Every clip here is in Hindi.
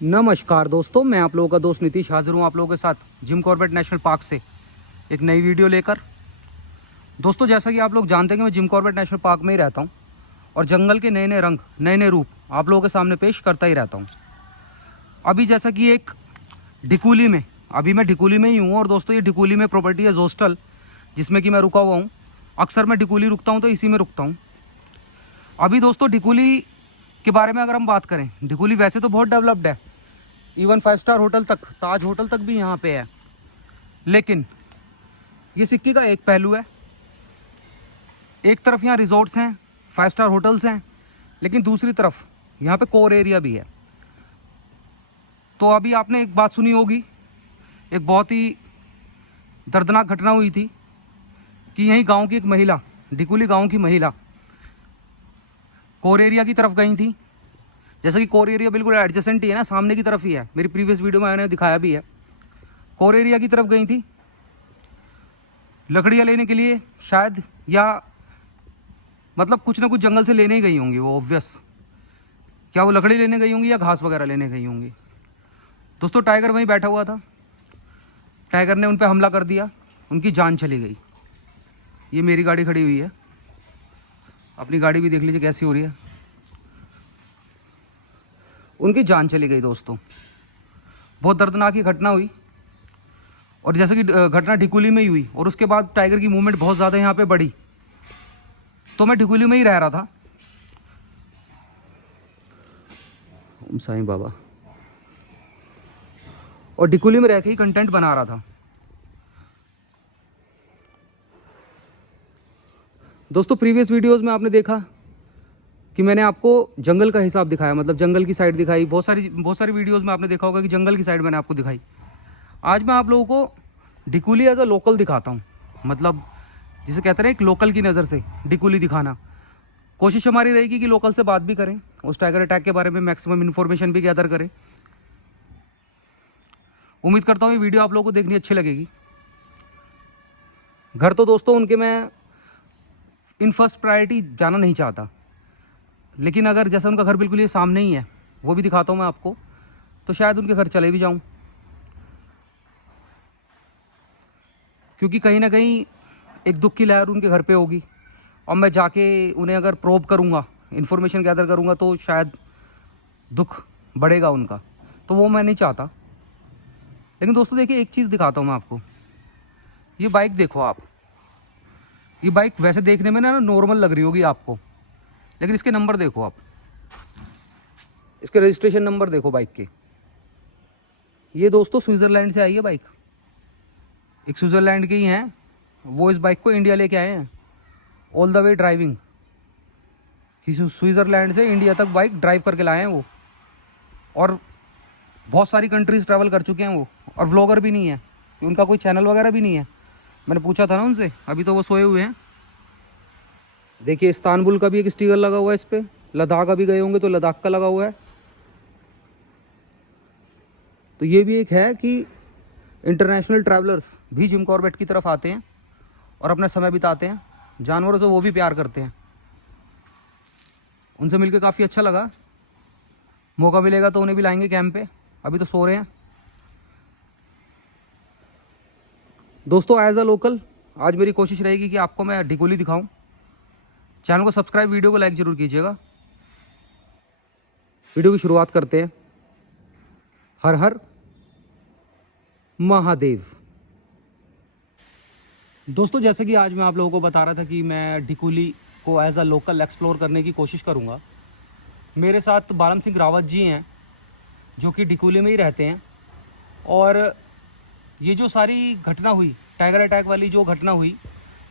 नमस्कार दोस्तों, मैं आप लोगों का दोस्त नीतीश हाजिर हूँ आप लोगों के साथ जिम कॉर्बेट नेशनल पार्क से एक नई वीडियो लेकर। दोस्तों, जैसा कि आप लोग जानते हैं कि मैं जिम कॉर्बेट नेशनल पार्क में ही रहता हूँ और जंगल के नए नए रंग, नए नए रूप आप लोगों के सामने पेश करता ही रहता हूँ। अभी जैसा कि एक ढिकूली में, अभी मैं ढिकूली में ही हूँ और दोस्तों ये ढिकूली में प्रॉपर्टी है जोस्टल, जिसमें कि मैं रुका हुआ हूँ। अक्सर मैं ढिकूली रुकता हूँ तो इसी में रुकता हूँ। अभी दोस्तों ढिकूली के बारे में अगर हम बात करें, ढिकूली वैसे तो बहुत डेवलप्ड है, इवन 5 स्टार होटल तक, ताज होटल तक भी यहाँ पे है। लेकिन ये सिक्के का एक पहलू है। एक तरफ यहाँ रिजॉर्ट्स हैं, 5 स्टार होटल्स हैं, लेकिन दूसरी तरफ यहाँ पे कोर एरिया भी है। तो अभी आपने एक बात सुनी होगी, एक बहुत ही दर्दनाक घटना हुई थी कि यहीं गांव की एक महिला, ढिकूली गांव की महिला कोर एरिया की तरफ गई थी। जैसा कि कोर एरिया बिल्कुल एडजेसेंट ही है ना, सामने की तरफ ही है, मेरी प्रीवियस वीडियो में मैंने दिखाया भी है। कोर एरिया की तरफ गई थी लकड़ियाँ लेने के लिए शायद, या मतलब कुछ ना कुछ जंगल से लेने ही गई होंगी वो, ऑब्वियस। क्या वो लकड़ी लेने गई होंगी या घास वगैरह लेने गई होंगी। दोस्तों टाइगर वहीं बैठा हुआ था, टाइगर ने उन पर हमला कर दिया, उनकी जान चली गई। ये मेरी गाड़ी खड़ी हुई है, अपनी गाड़ी भी देख लीजिए कैसी हो रही है। उनकी जान चली गई दोस्तों, बहुत दर्दनाक ही घटना हुई। और जैसे कि घटना ढिकूली में ही हुई और उसके बाद टाइगर की मूवमेंट बहुत ज़्यादा यहाँ पे बढ़ी, तो मैं ढिकूली में ही रह रहा था। ओम साईं बाबा। और ढिकूली में रह के ही कंटेंट बना रहा था। दोस्तों प्रीवियस वीडियोस में आपने देखा कि मैंने आपको जंगल का हिसाब दिखाया, मतलब जंगल की साइड दिखाई। बहुत सारी वीडियोस में आपने देखा होगा कि जंगल की साइड मैंने आपको दिखाई। आज मैं आप लोगों को ढिकूली एज अ लोकल दिखाता हूँ, मतलब जिसे कहते हैं एक लोकल की नज़र से ढिकूली दिखाना। कोशिश हमारी रहेगी कि लोकल से बात भी करें, उस टाइगर अटैक के बारे में मैक्सिमम इन्फॉर्मेशन भी गैदर करें। उम्मीद करता हूँ ये वीडियो आप लोगों को देखनी अच्छी लगेगी। घर तो दोस्तों उनके मैं इन फर्स्ट प्रायोरिटी जाना नहीं चाहता, लेकिन अगर जैसे उनका घर बिल्कुल ये सामने ही है, वो भी दिखाता हूँ मैं आपको, तो शायद उनके घर चले भी जाऊँ, क्योंकि कहीं ना कहीं एक दुख की लहर उनके घर पे होगी और मैं जाके उन्हें अगर प्रोब करूँगा, इन्फॉर्मेशन गैदर करूँगा, तो शायद दुख बढ़ेगा उनका, तो वो मैं नहीं चाहता। लेकिन दोस्तों देखिए, एक चीज़ दिखाता हूँ मैं आपको। ये बाइक देखो आप, ये बाइक वैसे देखने में ना नॉर्मल लग रही होगी आपको, लेकिन इसके नंबर देखो आप, इसके रजिस्ट्रेशन नंबर देखो बाइक के। ये दोस्तों स्विट्ज़रलैंड से आई है बाइक, एक स्विट्ज़रलैंड के ही हैं वो, इस बाइक को इंडिया लेके आए हैं all the way driving. Switzerland से इंडिया तक बाइक ड्राइव करके लाए हैं वो, और बहुत सारी कंट्रीज़ ट्रैवल कर चुके हैं वो। और व्लॉगर भी नहीं है, उनका कोई चैनल वगैरह भी नहीं है। मैंने पूछा था ना उनसे, अभी तो वो सोए हुए हैं। देखिए इस्तांबुल का भी एक स्टिकर लगा हुआ है इस पर, लद्दाख अभी गए होंगे तो लद्दाख का लगा हुआ है। तो ये भी एक है कि इंटरनेशनल ट्रैवलर्स भी जिम कॉर्बेट की तरफ आते हैं और अपना समय बिताते हैं। जानवरों से वो भी प्यार करते हैं। उनसे मिलकर काफ़ी अच्छा लगा। मौका मिलेगा तो उन्हें भी लाएंगे कैंप पे, अभी तो सो रहे हैं। दोस्तों एज अ लोकल आज मेरी कोशिश रहेगी कि आपको मैं ढिकूली दिखाऊं। चैनल को सब्सक्राइब, वीडियो को लाइक ज़रूर कीजिएगा। वीडियो की शुरुआत करते हैं। हर हर महादेव। दोस्तों जैसे कि आज मैं आप लोगों को बता रहा था कि मैं ढिकूली को एज अ लोकल एक्सप्लोर करने की कोशिश करूंगा। मेरे साथ बालम सिंह रावत जी हैं, जो कि ढिकूली में ही रहते हैं। और ये जो सारी घटना हुई, टाइगर अटैक वाली जो घटना हुई,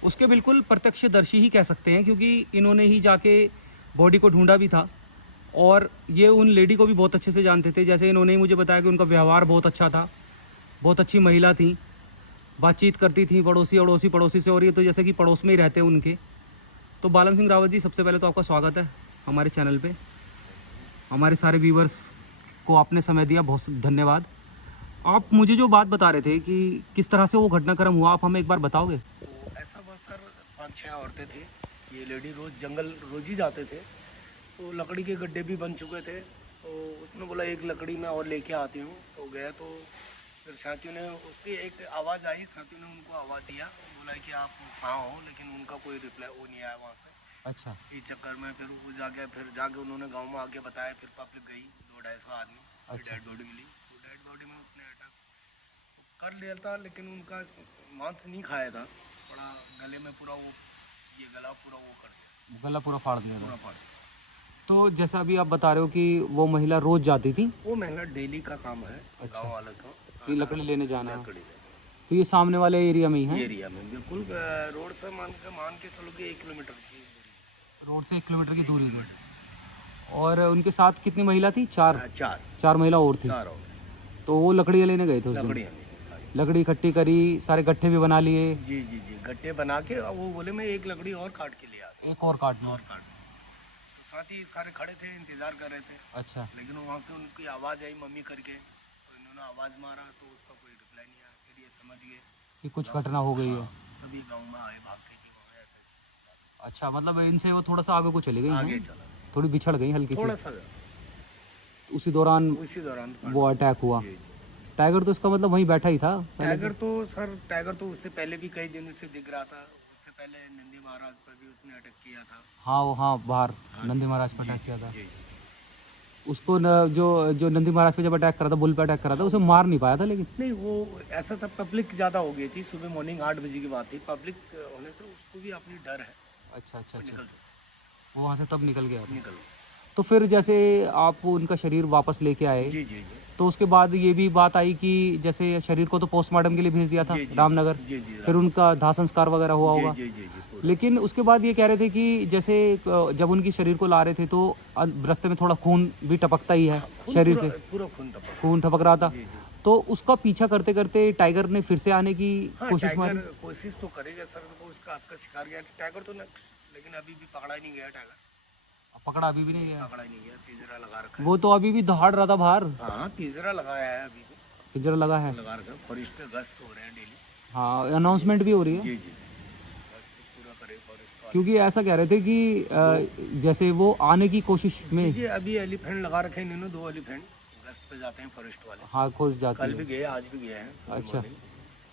उसके बिल्कुल प्रत्यक्षदर्शी ही कह सकते हैं, क्योंकि इन्होंने ही जाके बॉडी को ढूंढा भी था और ये उन लेडी को भी बहुत अच्छे से जानते थे। जैसे इन्होंने ही मुझे बताया कि उनका व्यवहार बहुत अच्छा था, बहुत अच्छी महिला थी, बातचीत करती थी पड़ोसी से, और ये तो जैसे कि पड़ोस में ही रहते हैं उनके। तो बालम सिंह रावत जी, सबसे पहले तो आपका स्वागत है हमारे चैनल पे। हमारे सारे व्यूवर्स को आपने समय दिया, बहुत धन्यवाद। आप मुझे जो बात बता रहे थे कि किस तरह से वो घटनाक्रम हुआ, आप हमें एक बार बताओगे? ऐसा बस सर 5-6 औरतें थे, ये लेडी रोज़ जंगल रोज़ ही जाते थे, तो लकड़ी के गड्ढे भी बन चुके थे तो उसने बोला एक लकड़ी मैं और लेके आती हूँ। तो गया तो फिर साथियों ने उसकी एक आवाज़ आई, साथियों ने उनको आवाज़ दिया, बोला कि आप कहाँ हो, लेकिन उनका कोई रिप्लाई वो नहीं आया वहाँ से। अच्छा। इस चक्कर में फिर वो जाके उन्होंने गांव में आके बताया, फिर पब्लिक गई 200-250 आदमी, फिर अच्छा। डेड बॉडी मिली। तो डेड बॉडी में उसने अटैक कर लिया था, लेकिन उनका मांस नहीं खाया था, बड़ा गले में पूरा वो ये गला पूरा वो कर दिया, गला पूरा फाड़ दिया पूरा था। फाड़ दिया। तो जैसा अभी आप बता रहे हो कि वो महिला रोज जाती थी वो महिला डेली का काम है अच्छा। गाँव वाले का, कि लकड़ी लेने जाना, लकड़ी लेने। तो ये सामने वाले एरिया में ही है? ये एरिया में बिल्कुल रोड से मान के चलो कि 1 किलोमीटर की दूरी है। रोड से 1 किलोमीटर की दूरी में। और उनके साथ कितनी महिला थी? चार चार चार महिला और थी। चार और तो वो लकड़ियाँ लेने गए थे उस दिन? लकड़ियाँ लेने सारी। लकड़ी इकट्ठी करी, सारे गट्ठे भी बना लिए? जी जी जी, गट्टे बना के वो बोले मैं एक लकड़ी और काट के ले आता एक और काटना। और काट। तो साथ ही सारे खड़े थे, इंतजार कर रहे थे। अच्छा। लेकिन वहाँ से उनकी आवाज़ आई मम्मी करके, तो इन्होंने आवाज़ मारा तो उसका कोई रिप्लाई नहीं आया। फिर ये समझ गए कि कुछ घटना हो गई है। तभी गाँव में आए भाग के कि वहाँ ऐसे ऐसे अच्छा, मतलब इनसे वो थोड़ा सा आगे को चली गई आगे हैं? चला, थोड़ी बिछड़ गई हल्की थोड़ा सी। सा उसी दौरान उसी दौरान वो अटैक हुआ। जी, जी। टाइगर तो इसका मतलब वहीं बैठा ही था पहले से? टाइगर तो उससे पहले भी कई दिनों से दिख रहा था। उससे पहले नंदी महाराज पर भी उसने अटैक किया था। हाँ बाहर नंदी महाराज पर अटैक किया था। जी जी। उसको जो नंदी महाराज पे जब अटैक करा था, बुल पे अटैक करा था, उसे मार नहीं पाया था लेकिन। नहीं वो ऐसा था, पब्लिक ज़्यादा हो गई थी, सुबह मॉर्निंग 8 बजे की बात थी। पब्लिक होने से उसको भी अपनी डर है, अच्छा अच्छा वो अच्छा। निकल चुका, वहाँ से तब निकल गया था। निकल गया। तो फिर जैसे आप उनका शरीर वापस लेके आए, जी जी जी तो उसके बाद ये भी बात आई कि जैसे शरीर को तो पोस्टमार्टम के लिए भेज दिया था जी, जी, रामनगर, जी जी फिर उनका दाह संस्कार वगैरह हुआ होगा। जी जी जी पूरा। लेकिन उसके बाद ये कह रहे थे कि जैसे जब उनकी शरीर को ला रहे थे तो रास्ते में थोड़ा खून भी टपकता ही है शरीर से, पूरा खून टपक। खून टपक रहा था। जी जी। तो उसका पीछा करते करते टाइगर ने फिर से आने की हाँ, कोशिश टाइगर मारी। कोशिश तो करेगा सर, तो उसका हाथ का शिकार गया टाइगर तो लेकिन अभी भी पकड़ा ही नहीं गया टाइगर। पकड़ा अभी भी नहीं गया? पकड़ा ही नहीं गया, पिंजरा लगा रखा है। वो तो अभी भी दहाड़ रहा था बाहर। हाँ पिंजरा लगाया है, अभी भी पिंजरा लगा है। लगा रखा है। फॉरेस्ट पे गश्त हो रहे हैं डेली। हाँ, अनाउंसमेंट भी हो रही है। जी जी, गश्त पूरा करे फॉरेस्ट का। क्योंकि ऐसा कह रहे थे कि जैसे वो आने की कोशिश में। जी जी, अभी एलिफेंट लगा रखे हैं इन्होंने, 2 एलिफेंट गश्त पे जाते हैं फॉरेस्ट वाले। हाँ, खोज जाती कल है। भी गए, आज भी गए हैं सुबह अच्छा। morning।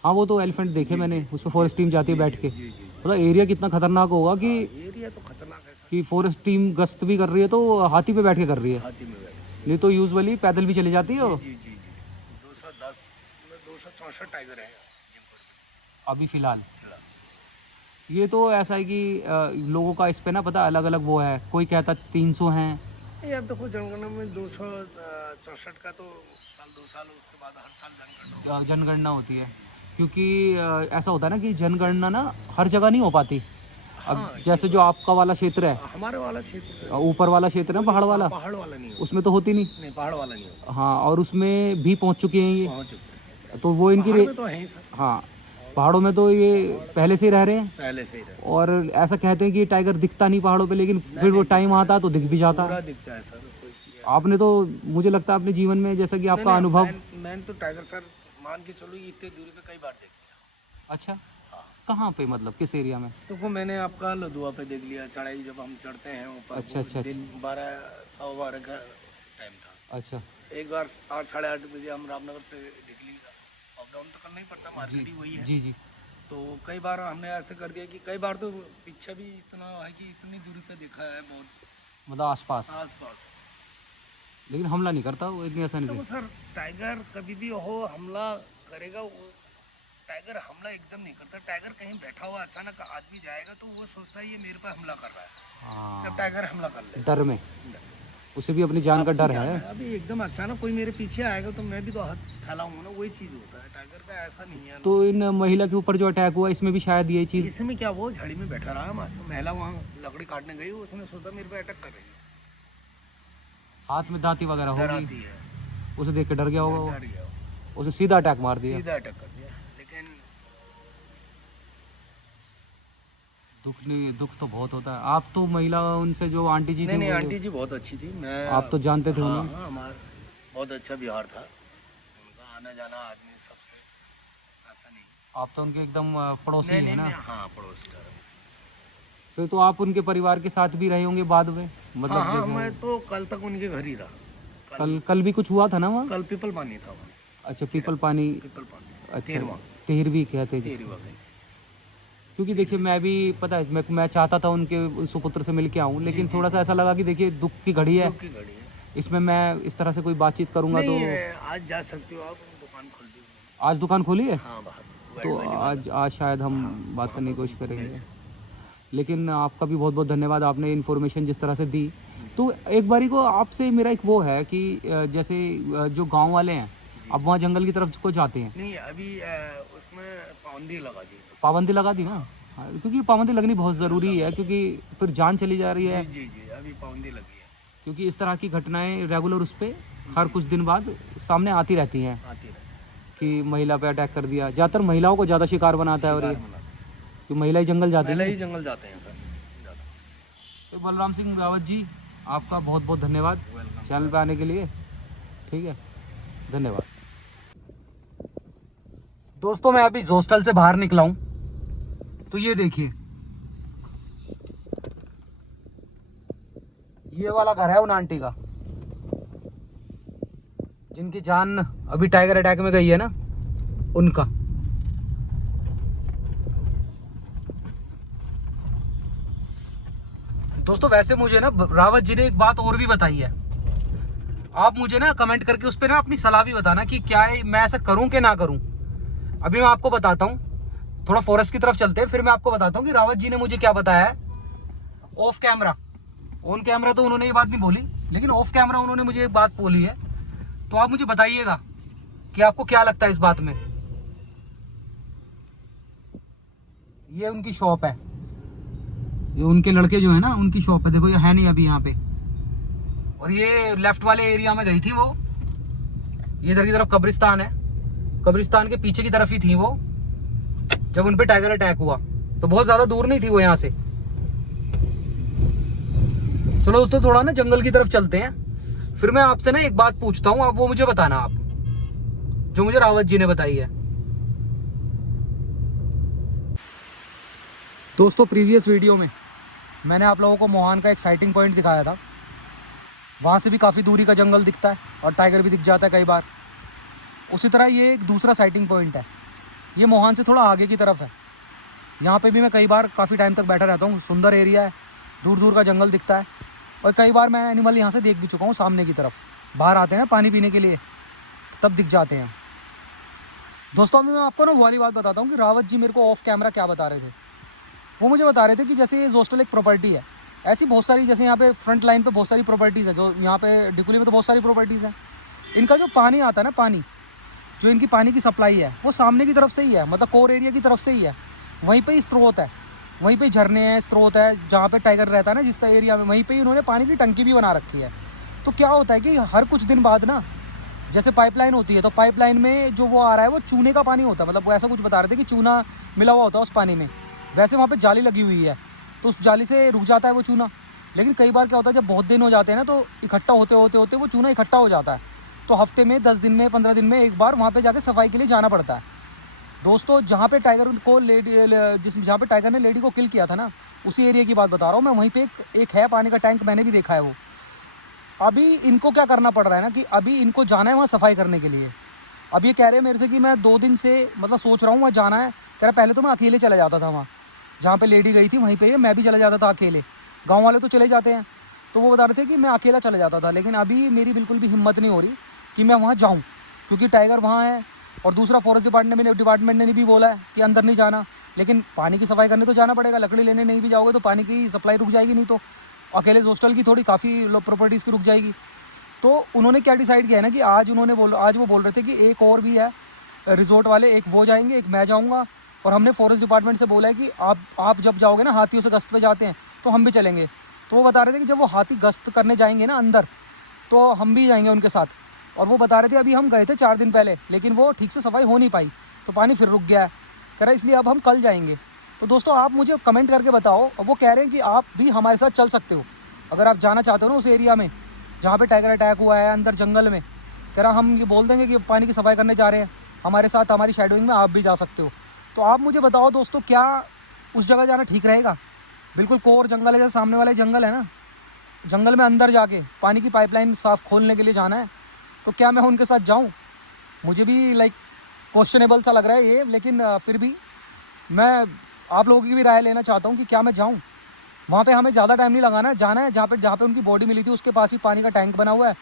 हाँ, वो तो एलिफेंट देखे मैंने, उसमें फॉरेस्ट टीम जाती है बैठ के। जी जी जी। मतलब एरिया कितना खतरनाक होगा कि एरिया तो खतरनाक है सर। कि फॉरेस्ट टीम गश्त भी कर रही है तो हाथी पे बैठ के कर रही है, हाथी में बैठे। नहीं तो यूजुअली पैदल भी चली जाती है। जी जी जी, 210 में 264 टाइगर है जिमपुर में अभी फिलहाल फिलहाल। ये तो ऐसा है कि लोगों का इस पे ना पता अलग अलग वो है, कोई कहता 300 हैं। यार देखो जनगणना में 264 का तो साल 2 साल उसके बाद हर साल जनगणना जनगणना होती है, क्योंकि ऐसा होता है ना कि जनगणना ना हर जगह नहीं हो पाती। अब जैसे जो आपका वाला क्षेत्र है, हमारे वाला क्षेत्र ऊपर वाला क्षेत्र है, पहाड़ वाला, पहाड़ वाला नहीं उसमें तो होती नहीं। नहीं, पहाड़ वाला नहीं होता। हाँ, और उसमें भी पहुंच चुके हैं ये, पहुंच चुके हैं। तो वो इनकी पहाड़ में तो है ही सर, हाँ, पहाड़ों में तो ये पहले से ही रह रहे हैं। पहले से ही रहे। और ऐसा कहते हैं कि टाइगर दिखता नहीं पहाड़ों पे, लेकिन फिर वो टाइम आता है तो दिख भी जाता पूरा है। दिखता है सर, कोई चीज़ आपने तो, मुझे लगता है अपने जीवन में, जैसा कि आपका अनुभव। मैंने तो टाइगर सर मान के चलो ये इतने दूरी पे कई बार देख लिया। अच्छा, हाँ। कहाँ पे, मतलब किस एरिया में? तो वो मैंने आपका लदुआ पे देख लिया, चढ़ाई जब हम चढ़ते हैं ऊपर। अच्छा, वो अच्छा, दिन 12 का टाइम था। अच्छा एक बार 8 साढ़े 8 बजे हम रामनगर से निकली, अप डाउन तो करना ही पड़ता, मार्केट ही वही है। जी जी। तो कई बार हमने ऐसे कर दिया कि कई बार तो पीछे भी इतना है कि इतनी दूरी पे देखा है, बहुत मतलब आसपास, आसपास। लेकिन हमला नहीं करता वो इतनी आसानी तो से। सर टाइगर कभी भी हो हमला करेगा, वो टाइगर हमला एकदम नहीं करता। टाइगर कहीं बैठा हुआ अचानक आदमी जाएगा तो वो सोचता है ये मेरे पे हमला कर रहा है, हाँ, तब टाइगर हमला कर ले। डर में, उसे भी अपनी जान का डर है। अभी एकदम अचानक कोई मेरे पीछे आएगा तो मैं भी तो हाथ फैलाऊंगा ना, वही चीज़ होता है। टाइगर का ऐसा नहीं है। तो इन महिला के ऊपर जो अटैक हुआ, इसमें भी शायद ये चीज़। इसमें क्या, वो झाड़ी में बैठा रहा, महिला वहाँ लकड़ी काटने गई, उसने सोचा मेरे पे अटैक कर रही है, हाथ में दांती वगैरह होगी, डराती है, उसे देख के डर गया होगा वो, डर गया, उसे सीधा अटैक मार दिया। सीधा अटैक कर दिया। लेकिन दुख तो बहुत होता है। आप तो महिला, उनसे जो आंटी जी थी, नहीं, वो- आंटी जी बहुत अच्छी थी। मैं आप तो जानते थे हाँ, उन्हें? हाँ, हमारा बहुत अच्छा व्यवहार था उनका, आना जाना आदमी सबसे, ऐसा नहीं। आप तो उनके एकदम पड़ोसी नहीं हैं नहीं ना? मैं हाँ पड़ोस का। फिर तो आप उनके परिवार के साथ भी रहे होंगे बाद में, मतलब हाँ हाँ, जब वो- मैं तो कल तक उनके घर ही रहा। कल भी कुछ हुआ था ना वहाँ? कल पीपल पानी था वहाँ। अच्छा, पीपल पानी। पीपल पानी अच्छा, तेरहवीं कहते हैं तेरवा गए थे। क्योंकि देखिए मैं भी पता है मैं चाहता था उनके सुपुत्र से मिल के आऊँ, लेकिन थोड़ा सा ऐसा लगा कि देखिए दुख की घड़ी है, दुख की घड़ी है। इसमें मैं इस तरह से कोई बातचीत करूँगा तो। नहीं, आज जा सकते हो आप, दुकान खोल दी उन्होंने। आज दुकान खोली है हाँ बाहर तो आज शायद हम बात करने की कोशिश करेंगे। लेकिन आपका भी बहुत बहुत धन्यवाद, आपने इन्फॉर्मेशन जिस तरह से दी। तो एक बारी को आपसे मेरा एक वो है कि जैसे जो गांव वाले हैं अब वहाँ जंगल की तरफ को जाते हैं। नहीं, अभी उसमें पाबंदी लगा दी। पाबंदी लगा दी ना? हाँ, क्योंकि पाबंदी लगनी बहुत ज़रूरी है, क्योंकि फिर जान चली जा रही है। जी जी, अभी पाबंदी लगी है। क्योंकि इस तरह की घटनाएं रेगुलर उस पर हर कुछ दिन बाद सामने आती रहती हैं कि महिला पे अटैक कर दिया। ज़्यादातर महिलाओं को ज़्यादा शिकार बनाता है, और ये कि महिलाएं जंगल जाती हैं। महिला ही जंगल जाते हैं सर ज़्यादा। तो बलराम सिंह रावत जी, आपका बहुत बहुत धन्यवाद चैनल पे आने के लिए। ठीक है, धन्यवाद। दोस्तों मैं अभी हॉस्टल से बाहर निकला हूँ, तो ये देखिए ये वाला घर है उन आंटी का जिनकी जान अभी टाइगर अटैक में गई है ना, उनका। दोस्तों वैसे मुझे ना रावत जी ने एक बात और भी बताई है, आप मुझे ना कमेंट करके उस पर ना अपनी सलाह भी बताना कि क्या है, मैं ऐसा करूं कि ना करूं। अभी मैं आपको बताता हूं, थोड़ा फॉरेस्ट की तरफ चलते हैं, फिर मैं आपको बताता हूं कि रावत जी ने मुझे क्या बताया है ऑफ कैमरा। ऑन कैमरा तो उन्होंने ये बात नहीं बोली, लेकिन ऑफ कैमरा उन्होंने मुझे एक बात बोली है, तो आप मुझे बताइएगा कि आपको क्या लगता है इस बात में। ये उनकी शॉप है, ये उनके लड़के जो है ना उनकी शॉप है। देखो ये है नहीं अभी यहाँ पे, और ये लेफ्ट वाले एरिया में गई थी वो, ये इधर की तरफ कब्रिस्तान है, कब्रिस्तान के पीछे की तरफ ही थी वो जब उन पे टाइगर अटैक हुआ, तो बहुत ज्यादा दूर नहीं थी वो यहाँ से। चलो दोस्तों थोड़ा ना जंगल की तरफ चलते हैं, फिर मैं आपसे ना एक बात पूछता हूँ, आप वो मुझे बताना, आप जो मुझे रावत जी ने बताई है। दोस्तों प्रीवियस वीडियो में मैंने आप लोगों को मोहान का एक साइटिंग पॉइंट दिखाया था, वहाँ से भी काफ़ी दूरी का जंगल दिखता है और टाइगर भी दिख जाता है कई बार। उसी तरह ये एक दूसरा साइटिंग पॉइंट है, ये मोहान से थोड़ा आगे की तरफ है। यहाँ पे भी मैं कई बार काफ़ी टाइम तक बैठा रहता हूँ, सुंदर एरिया है, दूर दूर का जंगल दिखता है, और कई बार मैं एनिमल यहाँ से देख भी चुका हूँ। सामने की तरफ बाहर आते हैं पानी पीने के लिए, तब दिख जाते हैं। दोस्तों अभी मैं आपको ना वो वाली बात बताता हूँ कि रावत जी मेरे को ऑफ कैमरा क्या बता रहे थे। वो मुझे बता रहे थे कि जैसे ये हॉस्टल एक प्रॉपर्टी है, ऐसी बहुत सारी, जैसे यहाँ पे फ्रंट लाइन पे बहुत सारी प्रॉपर्टीज़ है, जो यहाँ पे डिकुली में तो बहुत सारी प्रॉपर्टीज़ हैं। इनका जो पानी आता है ना, पानी जो इनकी पानी की सप्लाई है वो सामने की तरफ से ही है, मतलब कोर एरिया की तरफ से ही है। वहीं पे ही स्रोत है, वहीं पे झरने हैं, स्रोत है, जहाँ पे टाइगर रहता है ना जिस एरिया में, वहीं पे ही उन्होंने पानी की टंकी भी बना रखी है। तो क्या होता है कि हर कुछ दिन बाद ना, जैसे पाइपलाइन होती है, तो पाइपलाइन में जो वो आ रहा है वो चूने का पानी होता है, मतलब वो ऐसा कुछ बता रहे थे कि चूना मिला हुआ होता है उस पानी में। वैसे वहाँ पे जाली लगी हुई है, तो उस जाली से रुक जाता है वो चूना। लेकिन कई बार क्या होता है, जब बहुत दिन हो जाते हैं ना, तो इकट्ठा होते होते होते वो चूना इकट्ठा हो जाता है, तो हफ्ते में 10 दिन में 15 दिन में एक बार वहाँ पे जाके सफाई के लिए जाना पड़ता है। दोस्तों जहाँ पे टाइगर को जहाँ पे टाइगर ने लेडी को किल किया था ना, उसी एरिया की बात बता रहा हूँ मैं। वहीं पे एक है पानी का टैंक, मैंने भी देखा है वो। अभी इनको क्या करना पड़ रहा है ना कि अभी इनको जाना है वहाँ सफाई करने के लिए। अब ये कह रहे हैं मेरे से कि मैं 2 दिन से मतलब सोच रहा हूँ वहाँ जाना है। कह रहा पहले तो मैं अकेले चला जाता था वहाँ, जहाँ पे लेडी गई थी वहीं पे मैं भी चला जाता था अकेले, गाँव वाले तो चले जाते हैं। तो वो बता रहे थे कि मैं अकेला चला जाता था, लेकिन अभी मेरी बिल्कुल भी हिम्मत नहीं हो रही कि मैं वहाँ जाऊँ, क्योंकि टाइगर वहाँ है। और दूसरा फॉरेस्ट डिपार्टमेंट ने भी बोला है कि अंदर नहीं जाना, लेकिन पानी की सफाई करने तो जाना पड़ेगा। लकड़ी लेने नहीं भी जाओगे तो पानी की सप्लाई रुक जाएगी, नहीं तो अकेले हॉस्टल की थोड़ी काफ़ी प्रॉपर्टीज़ की रुक जाएगी। तो उन्होंने क्या डिसाइड किया है ना कि आज वो बोल रहे थे कि एक और भी है रिजॉर्ट वाले, एक वो जाएंगे, एक मैं जाऊँगा। और हमने फॉरेस्ट डिपार्टमेंट से बोला है कि आप जब जाओगे ना, हाथियों से गश्त पे जाते हैं, तो हम भी चलेंगे। तो वो बता रहे थे कि जब वो हाथी गश्त करने जाएंगे ना अंदर, तो हम भी जाएंगे उनके साथ। और वो बता रहे थे अभी हम गए थे 4 दिन पहले, लेकिन वो ठीक से सफाई हो नहीं पाई, तो पानी फिर रुक गया है। कह रहा इसलिए अब हम कल जाएंगे। तो दोस्तों आप मुझे कमेंट करके बताओ। और वो कह रहे हैं कि आप भी हमारे साथ चल सकते हो अगर आप जाना चाहते हो ना उस एरिया में जहाँ पे टाइगर अटैक हुआ है, अंदर जंगल में। कह रहा हम ये बोल देंगे कि पानी की सफाई करने जा रहे हैं, हमारे साथ हमारी शेडोइंग में आप भी जा सकते हो। तो आप मुझे बताओ दोस्तों, क्या उस जगह जाना ठीक रहेगा? बिल्कुल कोर जंगल है, जैसे सामने वाला जंगल है ना, जंगल में अंदर जाके पानी की पाइपलाइन साफ खोलने के लिए जाना है, तो क्या मैं उनके साथ जाऊं? मुझे भी लाइक क्वेश्चनेबल सा लग रहा है ये, लेकिन फिर भी मैं आप लोगों की भी राय लेना चाहता हूं कि क्या मैं जाऊं। वहाँ पे हमें ज़्यादा टाइम नहीं लगाना है, जाना है जहाँ पे उनकी बॉडी मिली थी उसके पास ही पानी का टैंक बना हुआ है,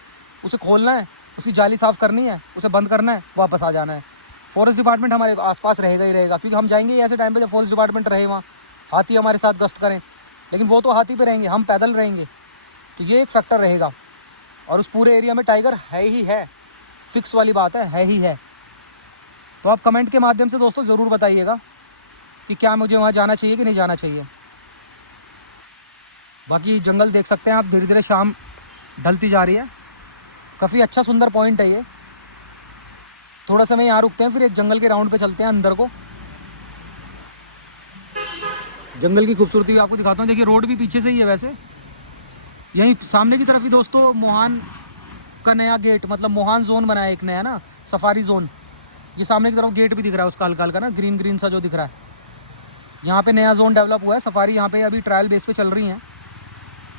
उसे खोलना है, उसकी जाली साफ़ करनी है, उसे बंद करना है, वापस आ जाना है। फॉरेस्ट डिपार्टमेंट हमारे आसपास रहेगा ही रहेगा, क्योंकि हम जाएंगे ही ऐसे टाइम पे जब फॉरेस्ट डिपार्टमेंट रहे, वहाँ हाथी हमारे साथ गश्त करें, लेकिन वो तो हाथी पे रहेंगे, हम पैदल रहेंगे, तो ये एक फैक्टर रहेगा। और उस पूरे एरिया में टाइगर है ही है, फिक्स वाली बात है ही है। तो आप कमेंट के माध्यम से दोस्तों ज़रूर बताइएगा कि क्या मुझे वहाँ जाना चाहिए कि नहीं जाना चाहिए। बाकी जंगल देख सकते हैं आप, धीरे धीरे शाम ढलती जा रही है, काफ़ी अच्छा सुंदर पॉइंट है ये। थोड़ा समय यहाँ रुकते हैं, फिर एक जंगल के राउंड पे चलते हैं अंदर को। जंगल की खूबसूरती आपको दिखाता हूँ। देखिए रोड भी पीछे से ही है वैसे, यहीं सामने की तरफ ही दोस्तों मोहान का नया गेट, मतलब मोहान जोन बना है एक नया ना, सफारी जोन। ये सामने की तरफ गेट भी दिख रहा है उसका हल्का हल्का ना, ग्रीन ग्रीन सा जो दिख रहा है। यहाँ पे नया जोन डेवलप हुआ है, सफारी यहाँ पे अभी ट्रायल बेस पे चल रही हैं,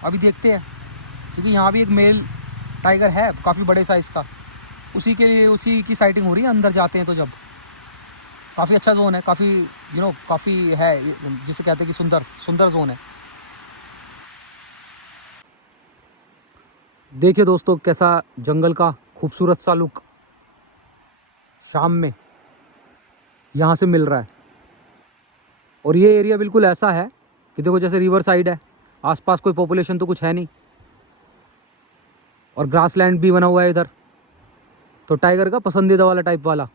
अभी देखते हैं। क्योंकि यहाँ भी एक मेल टाइगर है काफ़ी बड़े साइज़ का, उसी की साइटिंग हो रही है अंदर जाते हैं तो। जब काफ़ी अच्छा जोन है, काफ़ी काफ़ी है, जिसे कहते हैं कि सुंदर जोन है। देखिए दोस्तों कैसा जंगल का खूबसूरत सा लुक शाम में यहाँ से मिल रहा है। और ये एरिया बिल्कुल ऐसा है कि देखो जैसे रिवर साइड है, आसपास कोई पॉपुलेशन तो कुछ है नहीं, और ग्रास लैंड भी बना हुआ है इधर, तो टाइगर का पसंदीदा वाला टाइप वाला।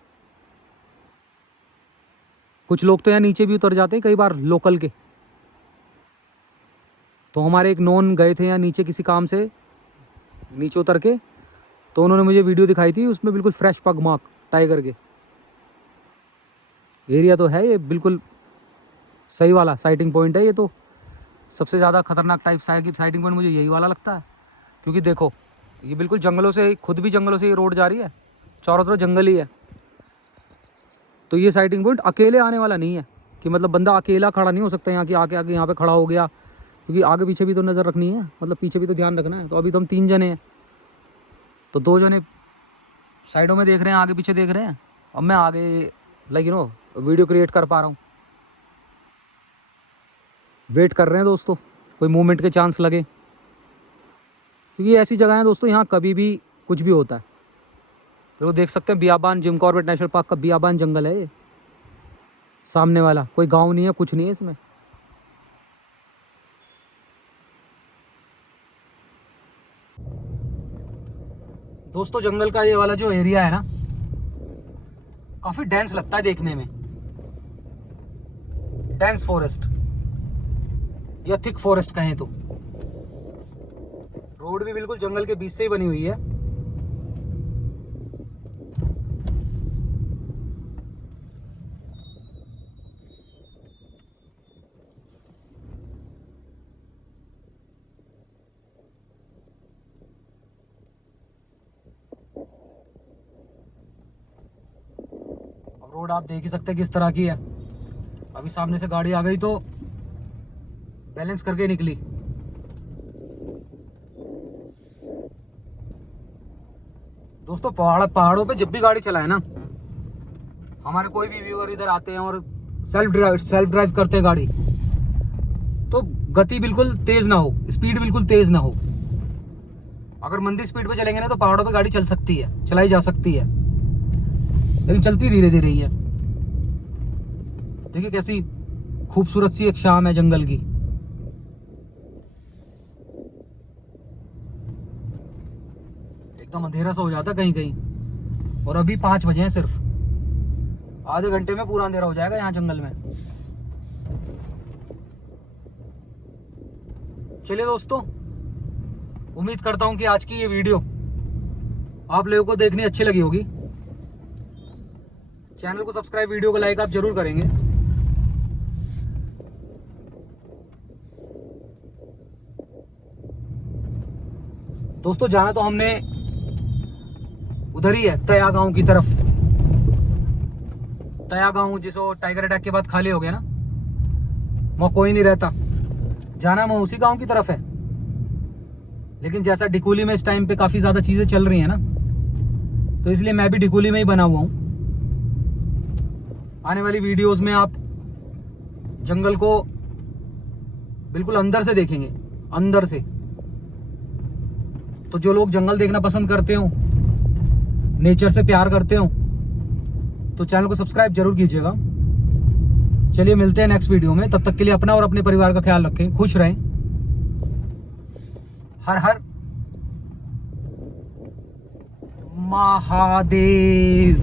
कुछ लोग तो यहाँ नीचे भी उतर जाते हैं कई बार लोकल के। तो हमारे एक नॉन गए थे यहाँ नीचे किसी काम से, नीचे उतर के, तो उन्होंने मुझे वीडियो दिखाई थी, उसमें बिल्कुल फ्रेश पग मार्क टाइगर के। एरिया तो है ये बिल्कुल सही वाला साइटिंग पॉइंट है ये। तो सबसे ज़्यादा खतरनाक टाइप साइटिंग पॉइंट मुझे यही वाला लगता है, क्योंकि देखो ये बिल्कुल जंगलों से, खुद भी जंगलों से ये रोड जा रही है, चारों तरफ जंगल ही है। तो ये साइटिंग पॉइंट अकेले आने वाला नहीं है, कि मतलब बंदा अकेला खड़ा नहीं हो सकता यहाँ, कि आके यहाँ पे खड़ा हो गया, क्योंकि आगे पीछे भी तो नज़र रखनी है, मतलब पीछे भी तो ध्यान रखना है। तो अभी तो हम 3 जने हैं, तो 2 जने साइडों में देख रहे हैं, आगे पीछे देख रहे हैं, अब मैं आगे वीडियो क्रिएट कर पा रहा हूँ। वेट कर रहे हैं दोस्तों कोई मूवमेंट के चांस लगे, क्योंकि ऐसी जगह है दोस्तों यहाँ कभी भी कुछ भी होता है। तो देख सकते हैं बियाबान, जिम कॉर्बेट नेशनल पार्क का बियाबान जंगल है ये सामने वाला, कोई गांव नहीं है, कुछ नहीं है इसमें। दोस्तों जंगल का ये वाला जो एरिया है ना, काफी डेंस लगता है देखने में, डेंस फॉरेस्ट या थिक फॉरेस्ट कहें तो। रोड भी बिल्कुल जंगल के बीच से ही बनी हुई है। रोड आप देख ही सकते हैं किस तरह की है। अभी सामने से गाड़ी आ गई तो बैलेंस करके निकली। दोस्तों पहाड़ों पे जब भी गाड़ी चलाए ना, हमारे कोई भी व्यूअर इधर आते हैं और सेल्फ ड्राइव करते हैं गाड़ी, तो गति बिल्कुल तेज ना हो, स्पीड बिल्कुल तेज ना हो। अगर मंदी स्पीड पे चलेंगे ना तो पहाड़ों पे गाड़ी चल सकती है, चलाई जा सकती है, लेकिन चलती धीरे धीरे ही है। देखिए कैसी खूबसूरत सी एक शाम है जंगल की। एकदम अंधेरा सा हो जाता कहीं कहीं, और अभी 5 बजे हैं सिर्फ, आधे घंटे में पूरा अंधेरा हो जाएगा यहाँ जंगल में। चलिए दोस्तों, उम्मीद करता हूं कि आज की ये वीडियो आप लोगों को देखनी अच्छी लगी होगी। चैनल को सब्सक्राइब, वीडियो को लाइक आप जरूर करेंगे। दोस्तों जाना तो हमने उधर ही है, तया गांव की तरफ। तया गांव जिसको टाइगर अटैक के बाद खाली हो गया ना, वहां कोई नहीं रहता, जाना मैं उसी गांव की तरफ है। लेकिन जैसा डिकोली में इस टाइम पे काफ़ी ज़्यादा चीज़ें चल रही हैं ना, तो इसलिए मैं भी डिकोली में ही बना हुआ हूँ। आने वाली वीडियोस में आप जंगल को बिल्कुल अंदर से देखेंगे, अंदर से। तो जो लोग जंगल देखना पसंद करते हो, नेचर से प्यार करते हो, तो चैनल को सब्सक्राइब जरूर कीजिएगा। चलिए मिलते हैं नेक्स्ट वीडियो में, तब तक के लिए अपना और अपने परिवार का ख्याल रखें, खुश रहें। हर हर महादेव।